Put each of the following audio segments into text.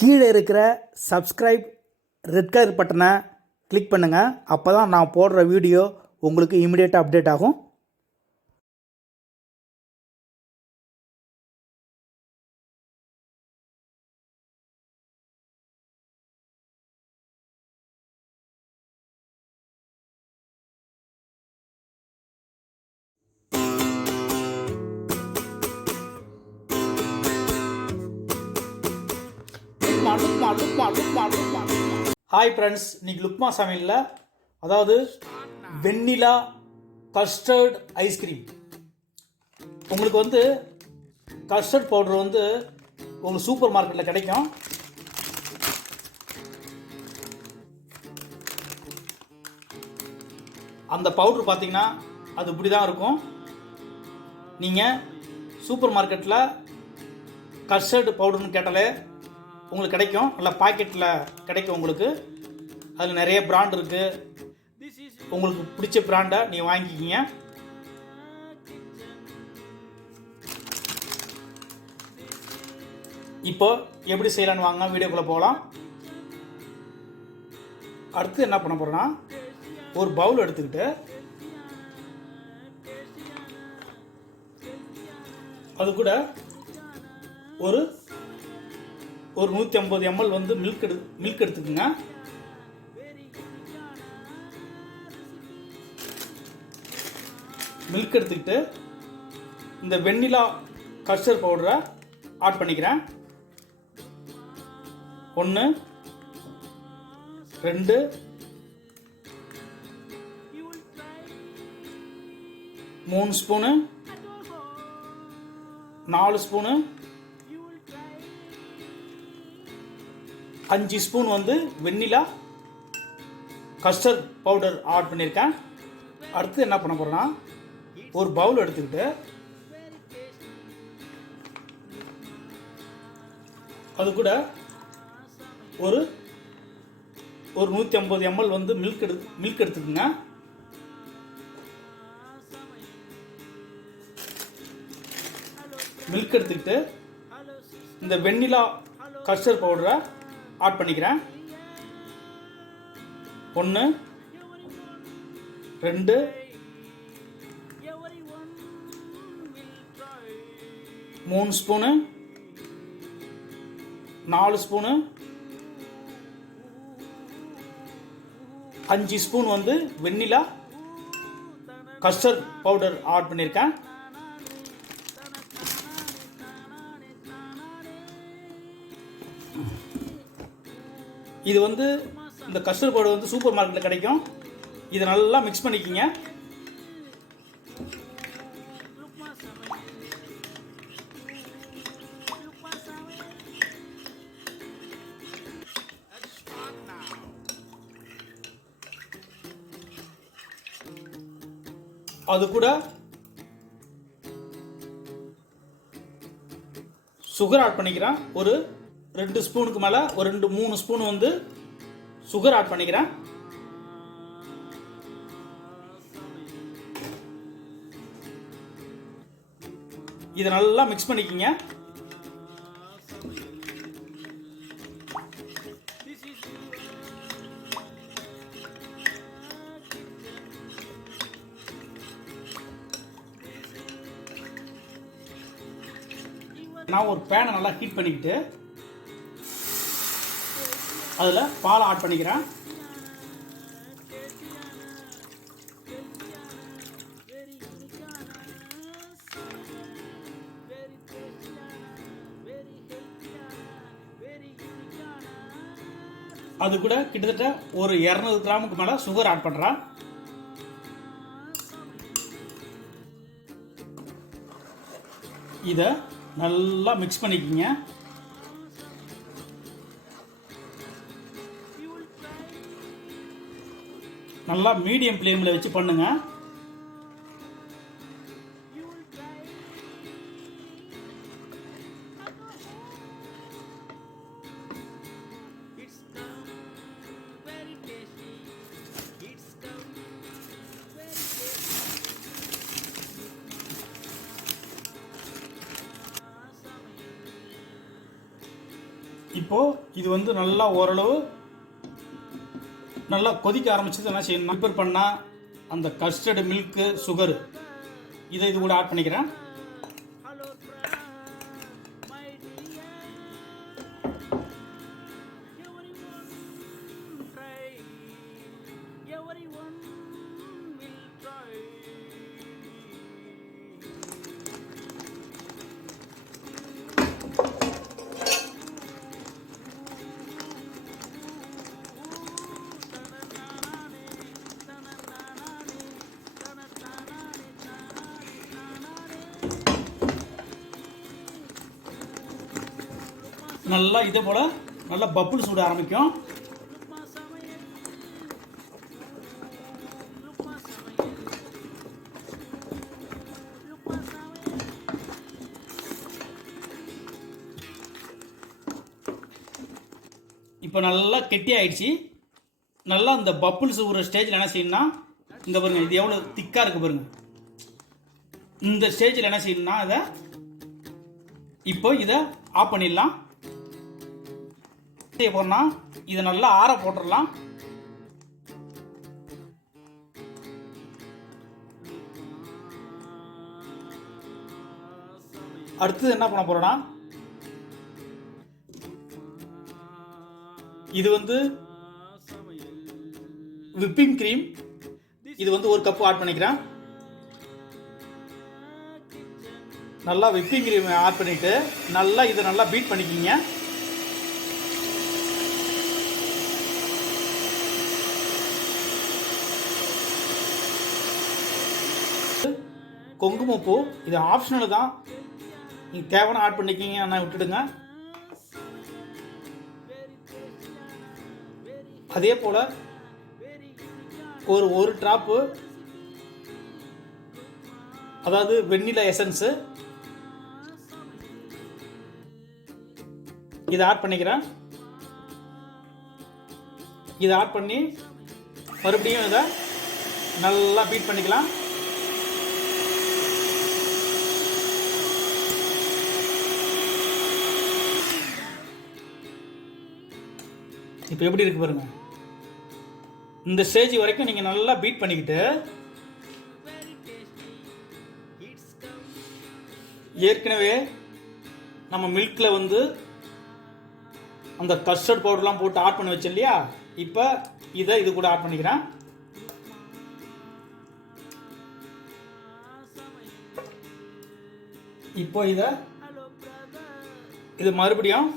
கீழே இருக்கிற subscribe red colour பட்டனை கிளிக் பண்ணுங்கள். அப்போ தான் நான் போடுற வீடியோ உங்களுக்கு இமிடியேட்டாக அப்டேட் ஆகும். ஹாய் ஃப்ரெண்ட்ஸ், இன்றைக்கி லுக்மா சமையலில் அதாவது வெண்ணிலா கஸ்டர்ட் ஐஸ்கிரீம். உங்களுக்கு கஸ்டர்ட் பவுடர் உங்களுக்கு சூப்பர் மார்க்கெட்டில் கிடைக்கும். அந்த பவுட்ரு பார்த்தீங்கன்னா அது இப்படி தான் இருக்கும். நீங்கள் சூப்பர் மார்க்கெட்டில் கஸ்டர்ட் பவுடர்னு கேட்டாலே உங்களுக்கு கிடைக்கும். நல்லா பாக்கெட்டில் கிடைக்கும். உங்களுக்கு அதில் நிறைய பிராண்ட் இருக்குது. உங்களுக்கு பிடிச்ச பிராண்டை நீங்கள் வாங்கிக்கிங்க. இப்போ எப்படி செய்யலான்னு வாங்க, வீடியோக்குள்ளே போகலாம். அடுத்து என்ன பண்ண போகிறோன்னா, ஒரு பவுல் எடுத்துக்கிட்டு அது கூட ஒரு 150 ml மில்க் எடுத்துக்கோங்க. மில்க் எடுத்துக்கிட்டு இந்த வெண்ணிலா கஸ்டர்ட் பவுடரை ஆட் பண்ணிக்கிறேன். 1 2 3 ஸ்பூனு, 4 ஸ்பூனு, 5 ஸ்பூன் வெண்ணிலா கஸ்டர்ட் பவுடர் ஆட் பண்ணியிருக்கேன். அடுத்து என்ன பண்ண போகிறேன்னா, ஒரு பவுல் எடுத்துக்கிட்டு அது கூட ஒரு 150 ml மில்க் எடுத்துக்கோங்க. மில்க் எடுத்துக்கிட்டு இந்த வெண்ணிலா கஸ்டர்ட் பவுடரை ஆட் பண்ணிக்கிறேன். 1 2 3 ஸ்பூனு, 4 ஸ்பூனு, 5 ஸ்பூன் வெண்ணிலா கஸ்டர்ட் பவுடர் ஆட் பண்ணியிருக்கேன். இது இந்த கஸ்டர்ட் பவுடர் சூப்பர் மார்க்கெட்டில் கிடைக்கும். இதை நல்லா மிக்ஸ் பண்ணிக்கிங்க. அது கூட சுகர் ஆட் பண்ணிக்கிறேன். ஒரு 2 ஸ்பூனுக்கு மேலே ஒரு 3 ஸ்பூன் சுகர் ஆட் பண்ணிக்கிறேன். இதை நல்லா மிக்ஸ் பண்ணிக்கிங்க. நான் ஒரு பேனை நல்லா ஹீட் பண்ணிக்கிட்டு அதில் பால் ஆட் பண்ணிக்கிறேன். அது கூட கிட்டத்தட்ட ஒரு 200 கிராமுக்கு மேலே சுகர் ஆட் பண்ணுறேன். இதை நல்லா மிக்ஸ் பண்ணிக்கிங்க. நல்லா மீடியம் ஃப்ளேமில் வச்சு பண்ணுங்க. இப்போது இது வந்து நல்லா ஓரளவு நல்லா கொதிக்க ஆரம்பிச்சது. என்ன செய்யணும், ப்ரிப்பேர் பண்ணால் அந்த கஸ்டர்டு மில்க்கு சுகரு இதை இது கூட ஆட் பண்ணிக்கிறேன். நல்லா இதே போல் நல்லா பப்புள் சூட ஆரம்பிக்கும். இப்போ நல்லா கெட்டி ஆயிடுச்சு. நல்லா இந்த பப்புள்ஸ் ஒரு ஸ்டேஜில் என்ன செய்யணும்னா, இந்த பாருங்க இது எவ்வளோ திக்காக இருக்குது பாருங்க. இந்த ஸ்டேஜில் என்ன செய்யணும்னா இப்போ இதை ஆஃப் பண்ணிடலாம். போனா இதை நல்லா ஆற போட்டுடலாம். அடுத்தது என்ன பண்ண போறோம்னா, இது வந்து விப்பிங் கிரீம். இது வந்து ஒரு கப்பு ஆட் பண்ணிக்கிறேன். நல்லா விப்பிங் கிரீம் ஆட் பண்ணிட்டு நல்லா இதை நல்லா பீட் பண்ணிக்கிங்க. குங்குமப்பூ இது ஆப்ஷனல் தான், நீங்கள் தேவையான ஆட் பண்ணிக்கிங்க, ஆனால் விட்டுடுங்க. அதே போல் ஒரு ட்ராப்பு அதாவது வெண்ணிலா எசன்ஸு இதை ஆட் பண்ணிக்கிறேன். இதை ஆட் பண்ணி மறுபடியும் இதை நல்லா பீட் பண்ணிக்கலாம். இப்போ எப்படி இருக்கு பாருங்க. இந்த ஸ்டேஜ் வரைக்கும் நீங்கள் நல்லா பீட் பண்ணிக்கிட்டு ஏற்கனவே நம்ம மில்கில் வந்து அந்த கஸ்டர்ட் பவுடர்லாம் போட்டு ஆட் பண்ணி வச்சோம் இல்லையா, இப்போ இதை இது கூட ஆட் பண்ணிக்கிறேன். இப்போ இது மறுபடியும்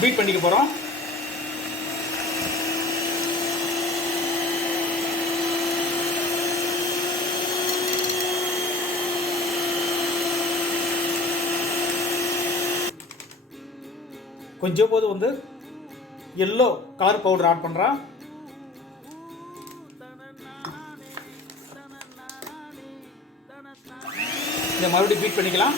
பீட் பண்ணிக்க போகிறோம். கொஞ்சம் போது வந்து எல்லோ கலர் பவுடர் ஆட் பண்ணுறேன். இதை மறுபடியும் பீட் பண்ணிக்கலாம்.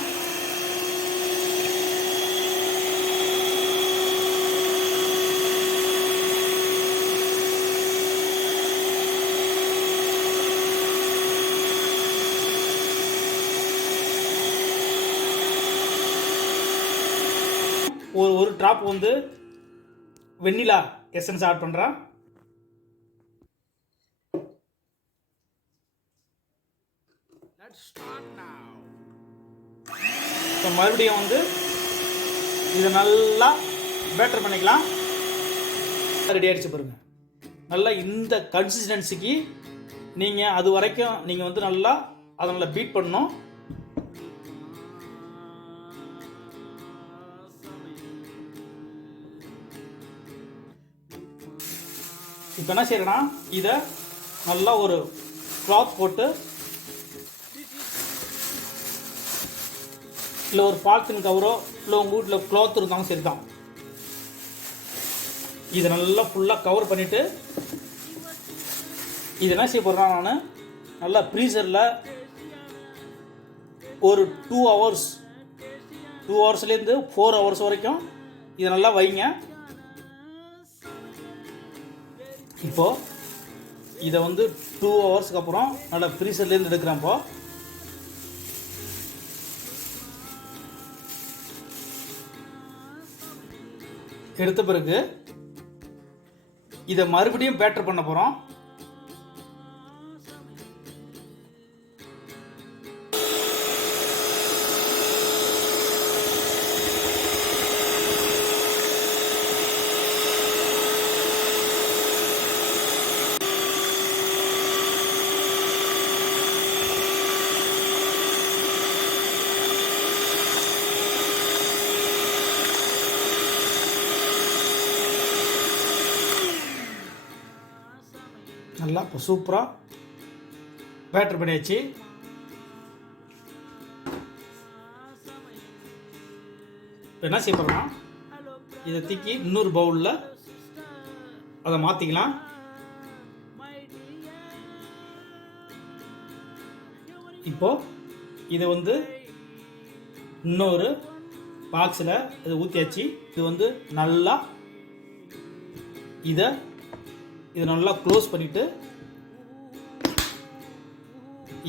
ஒரு ட்ராப் வந்து வெண்ணிலா எசன்ஸ் ஆட் பண்ணுறேன். இப்போ மறுபடியும் வந்து இதை நல்லா பேட்டர் பண்ணிக்கலாம். ரெடி ஆகிடுச்சு பாருங்க. நல்லா இந்த கன்சிஸ்டன்சிக்கு நீங்கள் அது வரைக்கும் நீங்கள் வந்து நல்லா அதை நல்லா பீட் பண்ணணும். இப்போ என்ன செய்யறேன்னா, இதை நல்லா ஒரு கிளாத் போட்டு இல்லை ஒரு பாலித்தீன் கவரோ இல்லை உங்கள் வீட்டில் கிளாத் இருந்தாலும் சரி தான், இதை நல்லா ஃபுல்லாக கவர் பண்ணிவிட்டு இது என்ன செய்ய போகிறேன்னா, நான் நல்லா ஃப்ரீசரில் ஒரு 2 ஹவர்ஸ்லேருந்து 4 ஹவர்ஸ் வரைக்கும் இதை நல்லா வைங்க. இப்போது இதை வந்து 2 ஹவர்ஸ்க்கு அப்புறம் நல்லா ஃப்ரீசர்லேருந்து எடுக்கிறேன். எடுத்த பிறகு இதை மறுபடியும் பேட்டர் பண்ண போகிறோம். நல்லா இப்போ சூப்பராக பேட்டர் பண்ணியாச்சு. இப்போ என்ன செய்ய போகிறோம்னா இதை தூக்கி இன்னொரு பவுலில் அதை மாற்றிக்கலாம். இப்போது இதை வந்து இன்னொரு பாக்ஸில் இதை ஊற்றியாச்சு. இது நல்லா இதை நல்லா க்ளோஸ் பண்ணிவிட்டு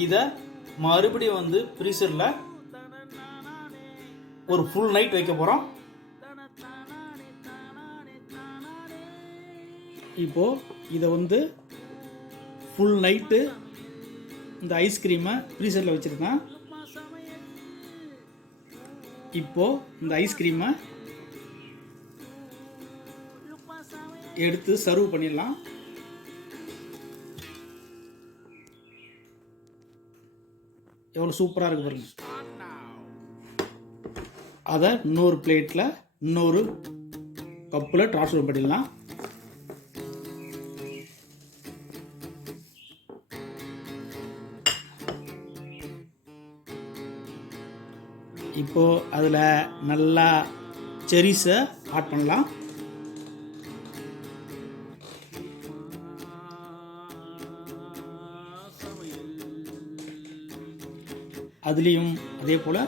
இதை மறுபடியும் ஃப்ரீசரில் ஒரு ஃபுல் நைட் வைக்க போகிறோம். இப்போது இதை ஃபுல் நைட்டு இந்த ஐஸ்கிரீமை ஃப்ரீசரில் வச்சுருக்கேன். இப்போது இந்த ஐஸ்கிரீமை எடுத்து சர்வ் பண்ணிடலாம். எவ்வளோ சூப்பராக இருக்கு பாருங்க. அதை இன்னொரு பிளேட்டில் இன்னொரு கப்பில் ட்ரான்ஸ்ஃபர் பண்ணிடலாம். இப்போது அதில் நல்லா செரிஸை ஆட் பண்ணலாம். அதுலேயும் அதே போல்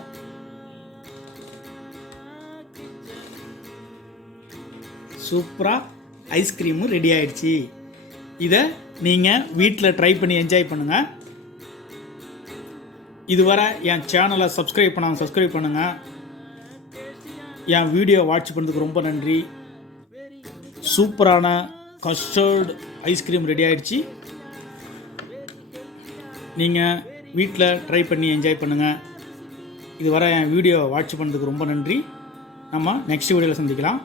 சூப்பராக ஐஸ்கிரீமும் ரெடி ஆயிடுச்சு. இதை நீங்கள் வீட்டில் ட்ரை பண்ணி என்ஜாய் பண்ணுங்கள். இதுவரை என் சேனலை சப்ஸ்கிரைப் பண்ணாமல் சப்ஸ்கிரைப் பண்ணுங்கள். என் வீடியோ வாட்ச் பண்ணதுக்கு ரொம்ப நன்றி. சூப்பரான கஸ்டர்ட் ஐஸ்கிரீம் ரெடி ஆயிடுச்சு. நீங்கள் வீட்டில் ட்ரை பண்ணி என்ஜாய் பண்ணுங்கள். இதுவரை என் வீடியோ வாட்ச் பண்ணதுக்கு ரொம்ப நன்றி. நம்ம நெக்ஸ்ட் வீடியோவில் சந்திக்கலாம்.